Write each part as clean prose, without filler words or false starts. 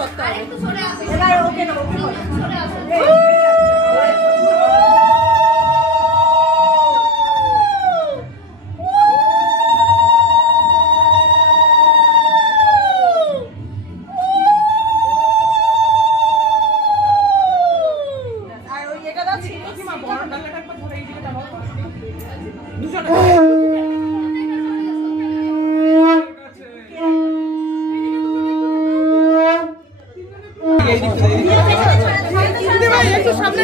করতে হবে। এবার ওকে না ওকে আর ওই এটা দাও ছিল কি মা বড় ডালাটা একবার ধরে এই দিকে দাও দুজনে একটু সামনে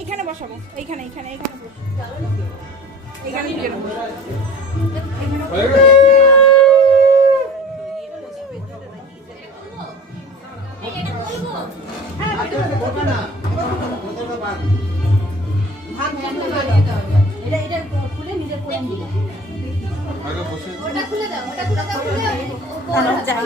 এইখানে বসাবো এইখানে এইখানে এইখানে এইখানে দিয়ে দেবো খুলে নিজের করে দিই ওটা খুলে দাও ওটা খুলে দাও খুলে যাই